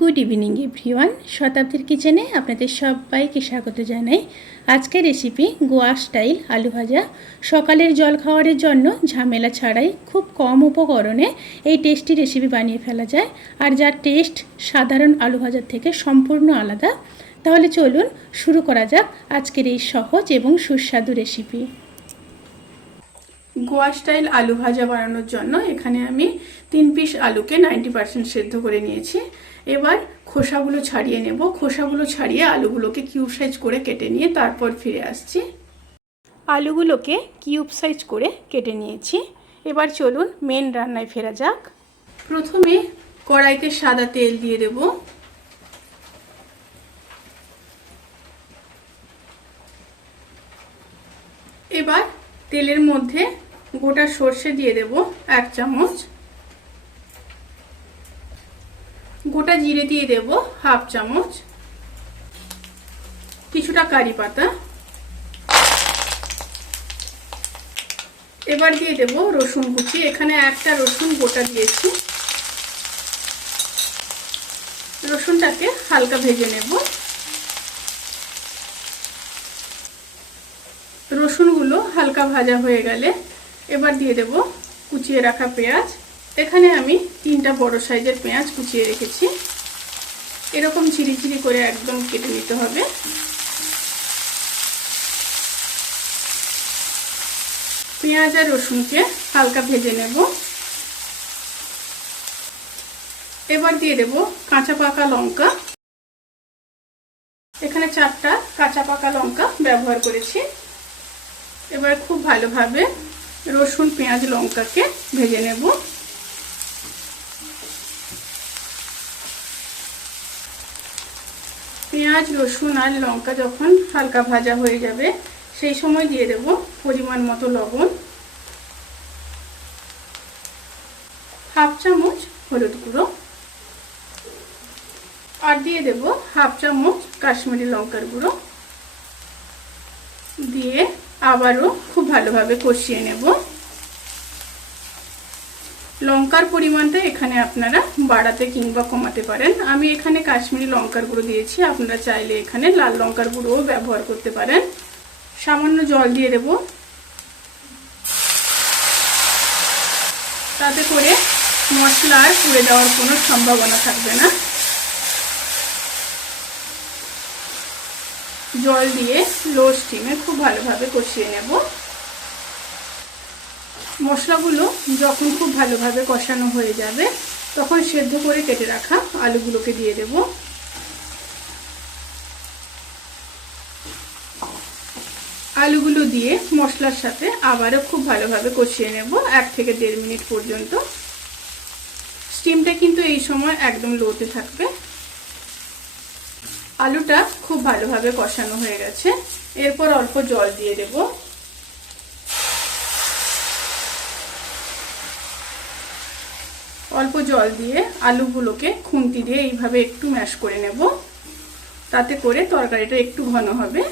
Good evening everyone শতাব্দীর কিচেনে আপনাদের সবাইকে স্বাগত জানাই। আজকের রেসিপি গোয়া স্টাইল আলু ভাজা। সকালের জল খাওয়ারের জন্য ঝামেলা ছাড়াই খুব কম উপকরণে এই টেস্টি রেসিপি বানিয়ে ফেলা যায়। আর যার টেস্ট সাধারণ আলু ভাজার থেকে সম্পূর্ণ আলাদা। তাহলে চলুন শুরু করা যাক আজকের এই সহজ এবং সুস্বাদু রেসিপি গোয়া স্টাইল আলু ভাজা বানানোর জন্য এখানে আমি তিন পিস আলুকে নাইনটি পার্সেন্ট সেদ্ধ করে নিয়েছি। এবার খোসাগুলো ছাড়িয়ে নেব। খোসাগুলো ছাড়িয়ে আলুগুলোকে কিউব সাইজ করে কেটে নিয়ে তারপর ফিরে আসছি। আলুগুলোকে কিউব সাইজ করে কেটে নিয়েছি। এবার চলুন মেন রান্নায় ফেরা যাক। প্রথমে কড়াইতে সাদা তেল দিয়ে দেব। এবার তেলের মধ্যে গোটা সর্ষে দিয়ে দেব এক চামচ। গোটা জিরে দিয়ে দেব হাফ চামচ। কিছুটা কারি পাতা। এবার দিয়ে দেব রসুন কুচি। এখানে একটা রসুন গোটা দিয়েছি। রসুনটাকে হালকা ভেজে নেব। রসুনগুলো হালকা ভাজা হয়ে গেলে এবার দিয়ে দেব কুচিয়ে রাখা পেঁয়াজ। এখানে আমি তিনটা বড় সাইজের পেঁয়াজ কুচিয়ে রেখেছি। এরকম চিরি করে একদম কেটে নিতে হবে। পেঁয়াজ আর রসুনকে হালকা ভেজে নেব। এবার দিয়ে দেব কাঁচা পাকা লঙ্কা। এখানে চারটা কাঁচা পাকা লঙ্কা ব্যবহার করেছি। এবার খুব ভালোভাবে রসুন, পেঁয়াজ, লঙ্কাকে ভেজে নেব। পেঁয়াজ, রসুন আর লঙ্কা যখন হালকা ভাজা হয়ে যাবে, সেই সময় দিয়ে দেব পরিমাণ মতো লবণ। হাফ চামচ হলুদ গুঁড়ো। আর দিয়ে দেব হাফ চামচ কাশ্মীরি লঙ্কার গুঁড়ো। দিয়ে আবারও খুব ভালোভাবে কষিয়ে নেব। লঙ্কার পরিমাণটা এখানে আপনারা বাড়াতে কিংবা কমাতে পারেন। আমি এখানে কাশ্মীরি লঙ্কার গুঁড়ো দিয়েছি। আপনারা চাইলে এখানে লাল লঙ্কার গুঁড়োও ব্যবহার করতে পারেন। সামান্য জল দিয়ে দেব। তাতে করে মশলার পুড়ে যাওয়ার কোনো সম্ভাবনা থাকবে না। জল দিয়ে লো স্টিমে খুব ভালোভাবে কষিয়ে নেব। মশলাগুলো যখন খুব ভালোভাবে কষানো হয়ে যাবে, তখন সেদ্ধ করে কেটে রাখা আলুগুলোকে দিয়ে দেব। আলুগুলো দিয়ে মশলার সাথে আবারও খুব ভালোভাবে কষিয়ে নেব, এক থেকে দেড় মিনিট পর্যন্ত। স্টিমটা কিন্তু এই সময় একদম লোতে থাকবে। আলুটা খুব ভালোভাবে কষানো হয়ে গেছে। এরপর অল্প জল দিয়ে দেব। অল্প জল দিয়ে আলুগুলোকে খুন্তি দিয়ে এইভাবে একটু ম্যাশ করে নেব। তাতে করে তরকারিটা একটু ঘন হবে।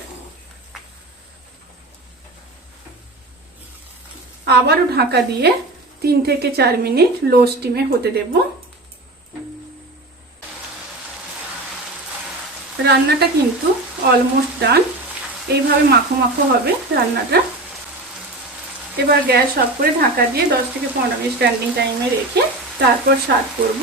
আবারও ঢাকা দিয়ে তিন থেকে চার মিনিট লো স্টিমে হতে দেব। রান্নাটা কিন্তু অলমোস্ট ডান এইভাবে মাখো মাখো হবে রান্নাটা। এবার গ্যাস সব করে ঢাকা দিয়ে দশ থেকে পনেরো মিনিট স্ট্যান্ডিং টাইমে রেখে তারপর সার্ভ করব।